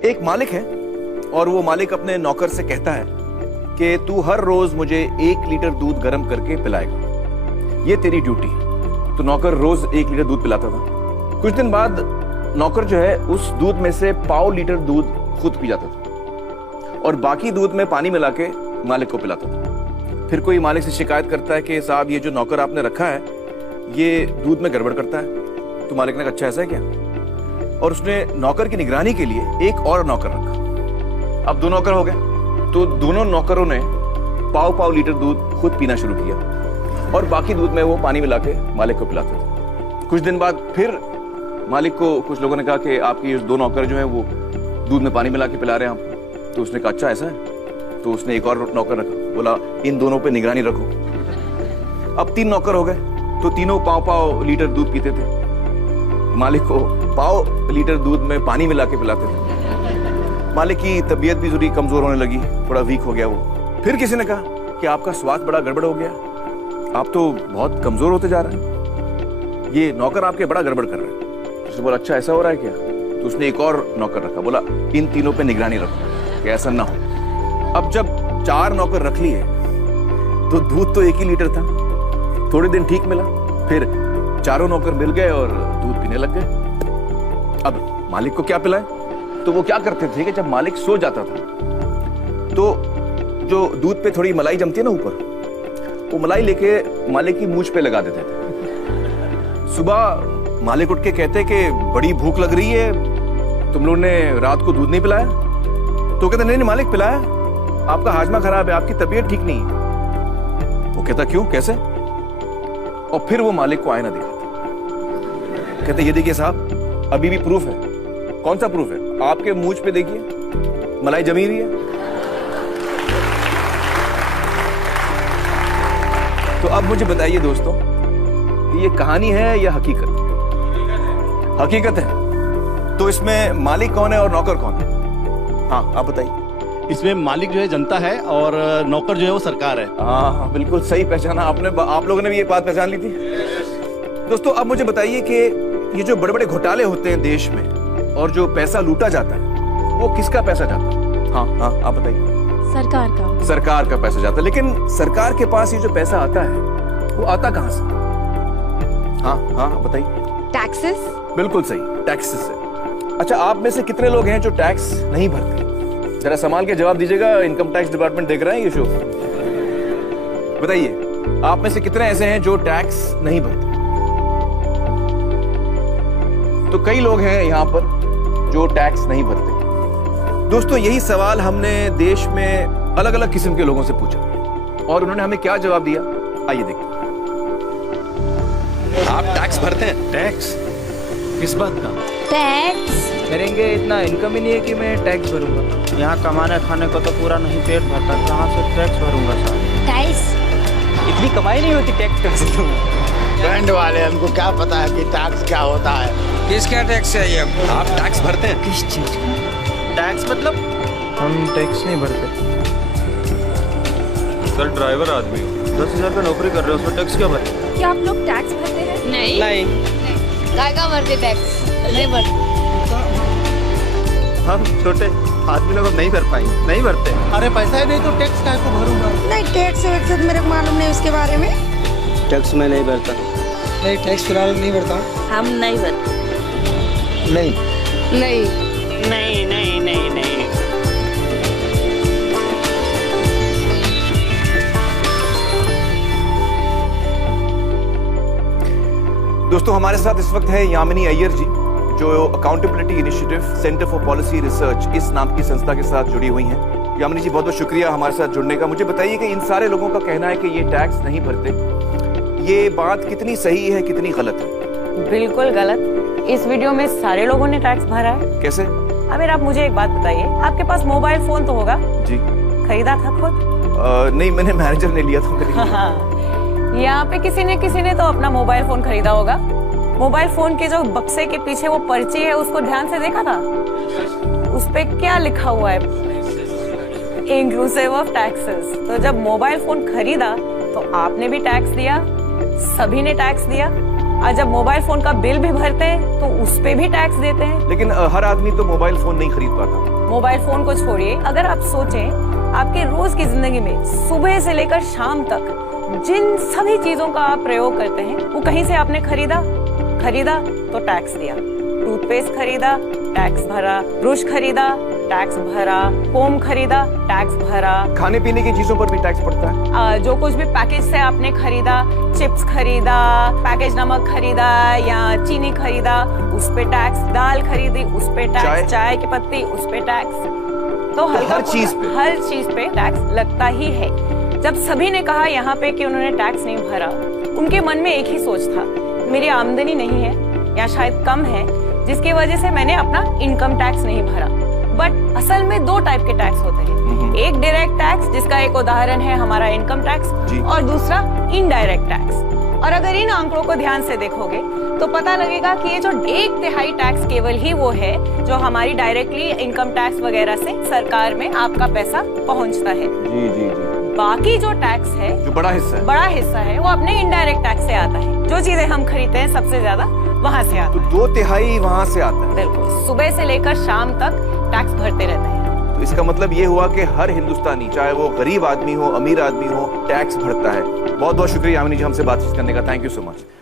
एक मालिक है और वो मालिक अपने नौकर से कहता है कि तू हर रोज मुझे 1 लीटर दूध गर्म करके पिलाएगा, ये तेरी ड्यूटी है। तो नौकर रोज 1 लीटर दूध पिलाता था। कुछ दिन बाद नौकर जो है उस दूध में से 1.5 लीटर दूध खुद पी जाता था और बाकी दूध में पानी मिला के मालिक को पिलाता था। फिर कोई मालिक से शिकायत करता है कि साहब ये जो नौकर आपने रखा है ये दूध में गड़बड़ करता है। तो मालिक ने कहा अच्छा ऐसा है क्या, और उसने नौकर की निगरानी के लिए एक और नौकर रखा। अब 2 नौकर हो गए, तो दोनों नौकरों ने 1.5 लीटर दूध खुद पीना शुरू किया और बाकी दूध में वो पानी मिला के मालिक को पिलाते थे। कुछ दिन बाद फिर मालिक को कुछ लोगों ने कहा कि आपकी 2 नौकर जो हैं वो दूध में पानी मिला के पिला रहे हैं आपको। तो उसने कहा अच्छा ऐसा है। तो उसने एक और नौकर रखा, बोला इन दोनों पे निगरानी रखो। अब 3 नौकर हो गए, तो तीनों 1.5 लीटर दूध पीते थे। मालिक को 1.5 लीटर दूध में पानी मिला के पिलाते थे। मालिक की तबीयत भी थोड़ी कमजोर होने लगी, थोड़ा वीक हो गया वो। फिर किसी ने कहा कि आपका स्वास्थ्य बड़ा गड़बड़ हो गया, आप तो बहुत कमजोर होते जा रहे हैं, ये नौकर आपके बड़ा गड़बड़ कर रहे हैं। उसने बोला अच्छा ऐसा हो रहा है क्या। तो उसने एक और नौकर रखा, बोला इन तीनों पे निगरानी रखो कि ऐसा ना हो। अब जब 4 नौकर रख लिए तो दूध तो 1 ही लीटर था। थोड़े दिन ठीक मिला, फिर 4 नौकर मिल गए और दूध पीने लग गए। अब मालिक को क्या पिलाए, तो वो क्या करते थे कि जब मालिक सो जाता था तो जो दूध पे थोड़ी मलाई जमती है ना ऊपर, वो मलाई लेके मालिक की मूंछ पे लगा देते थे। सुबह मालिक उठ के कहते कि बड़ी भूख लग रही है, तुम लोगों ने रात को दूध नहीं पिलाया। तो कहते नहीं मालिक पिलाया, आपका हाजमा खराब है, आपकी तबीयत ठीक नहीं है। वो कहता क्यों कैसे, और फिर वो मालिक को आईना दिखाता। कहते ये देखिए साहब अभी भी प्रूफ है। कौन सा प्रूफ है, आपके मूंछ पे देखिए मलाई जमी हुई है। तो अब मुझे बताइए दोस्तों, ये कहानी है या हकीकत? हकीकत है। तो इसमें मालिक कौन है और नौकर कौन है? हाँ आप बताइए। इसमें मालिक जो है जनता है और नौकर जो है वो सरकार है। हाँ बिल्कुल सही पहचाना आपने। आप लोगों ने भी ये बात पहचान ली थी। दोस्तों अब मुझे बताइए कि ये जो बड़े बड़े घोटाले होते हैं देश में और जो पैसा लूटा जाता है वो किसका पैसा जाता है? हाँ हाँ आप बताइए। सरकार का। सरकार का पैसा जाता है। लेकिन सरकार के पास ये जो पैसा आता है वो आता कहाँ से? हाँ हाँ बताइए। टैक्सेस। बिल्कुल सही, टैक्सेस से। अच्छा आप में से कितने लोग हैं जो टैक्स नहीं भरते? जरा संभाल के जवाब दीजिएगा, इनकम टैक्स डिपार्टमेंट देख रहा है ये शो। बताइए आप में से कितने ऐसे हैं जो टैक्स नहीं भरते? तो कई लोग हैं यहाँ पर जो टैक्स नहीं भरते। दोस्तों यही सवाल हमने देश में अलग अलग किस्म के लोगों से पूछा और उन्होंने हमें क्या जवाब दिया, आइए देखते हैं। आप टैक्स भरते हैं? टैक्स किस बात का? टैक्स मेरेंगे इतना इनकम ही नहीं है कि मैं टैक्स भरूंगा। यहाँ कमाने खाने को तो पूरा नहीं पेट भरता, कहाँ से टैक्स भरूंगा सर? टैक्स इतनी कमाई नहीं होती टैक्स कैसे दूंगा। बैंड वाले हमको क्या पता है कि टैक्स क्या होता है। किसका टैक्स चाहिए? आप टैक्स भरते हैं? किस चीज का टैक्स? मतलब हम टैक्स नहीं भरते सर। ड्राइवर आदमी 10,000 का नौकरी कर रहे हो, उसमें टैक्स क्यों भरते? क्या आप लोग टैक्स भरते हैं? नहीं काय का भरते टैक्स? नहीं भरते। हम छोटे आदमी लोग नहीं भर पाएंगे, नहीं भरते। अरे पैसा ही नहीं तो टैक्स काय को भरूंगा? नहीं टैक्स वैक्स मेरे को मालूम नहीं उसके बारे में। टैक्स मैं नहीं भरता। नहीं टैक्स फिलहाल नहीं भरता। हम नहीं भरते। नहीं नहीं नहीं नहीं नहीं नहीं। दोस्तों हमारे साथ इस वक्त है यामिनी अय्यर जी, जो accountability initiative centre for policy research इस नाम की संस्था के साथ जुड़ी हुई हैं। यामिनी जी बहुत बहुत शुक्रिया हमारे साथ जुड़ने का। मुझे बताइए कि इन सारे लोगों का कहना है कि ये टैक्स नहीं भरते, ये बात कितनी सही है कितनी गलत है? बिल्कुल गलत। इस वीडियो में सारे लोगों ने टैक्स भरा है। कैसे? अमीर आप मुझे एक बात बताइए, आपके पास मोबाइल फोन तो होगा? जी। खरीदा था खुद? नहीं मैंने मैनेजर ने लिया था। यहाँ पे किसी ने तो अपना मोबाइल फोन खरीदा होगा। मोबाइल फोन के जो बक्से के पीछे वो पर्ची है उसको ध्यान से देखा था? उस पे क्या लिखा हुआ है? Inclusive of taxes. तो जब मोबाइल फोन खरीदा तो आपने भी टैक्स दिया, सभी ने टैक्स दिया। और जब मोबाइल फोन का बिल भी भरते हैं तो उस पे भी टैक्स देते हैं। लेकिन हर आदमी तो मोबाइल फोन नहीं खरीद पाता। मोबाइल फोन को छोड़िए, अगर आप सोचें आपके रोज की जिंदगी में सुबह से लेकर शाम तक जिन सभी चीजों का आप प्रयोग करते हैं वो कहीं से आपने खरीदा तो टैक्स दिया। टूथपेस्ट खरीदा, टैक्स भरा। ब्रश खरीदा, टैक्स भरा। कोम खरीदा, टैक्स भरा। खाने पीने की चीजों पर भी टैक्स पड़ता है। जो कुछ भी पैकेज से आपने खरीदा, चिप्स खरीदा, पैकेज नमक खरीदा या चीनी खरीदा, उस पे टैक्स। दाल खरीदी, उस पे टैक्स। चाय की पत्ती, उस पे टैक्स। तो हर चीज पे टैक्स लगता ही है। जब सभी ने कहा यहाँ पे कि उन्होंने टैक्स नहीं भरा, उनके मन में एक ही सोच था, मेरी आमदनी नहीं है या शायद कम है, जिसकी वजह से मैंने अपना इनकम टैक्स नहीं भरा। बट असल में दो टाइप के टैक्स होते हैं। एक डायरेक्ट टैक्स, जिसका एक उदाहरण है हमारा इनकम टैक्स, और दूसरा इनडायरेक्ट टैक्स। और अगर इन आंकड़ों को ध्यान से देखोगे तो पता लगेगा कि ये जो 1/3 टैक्स केवल ही वो है जो हमारी डायरेक्टली इनकम टैक्स वगैरह से सरकार में आपका पैसा पहुंचता है। जी। बाकी जो टैक्स है, जो बड़ा हिस्सा है वो अपने इनडायरेक्ट टैक्स से आता है। जो चीजें हम खरीदते हैं सबसे ज्यादा वहाँ से आता तो है। 2/3 वहाँ से आता है। बिल्कुल, सुबह से लेकर शाम तक टैक्स भरते रहते हैं। तो इसका मतलब ये हुआ कि हर हिंदुस्तानी, चाहे वो गरीब आदमी हो, अमीर आदमी हो, टैक्स भरता है। बहुत बहुत शुक्रिया यामिनी जी हमसे बातचीत करने का। Thank you so much.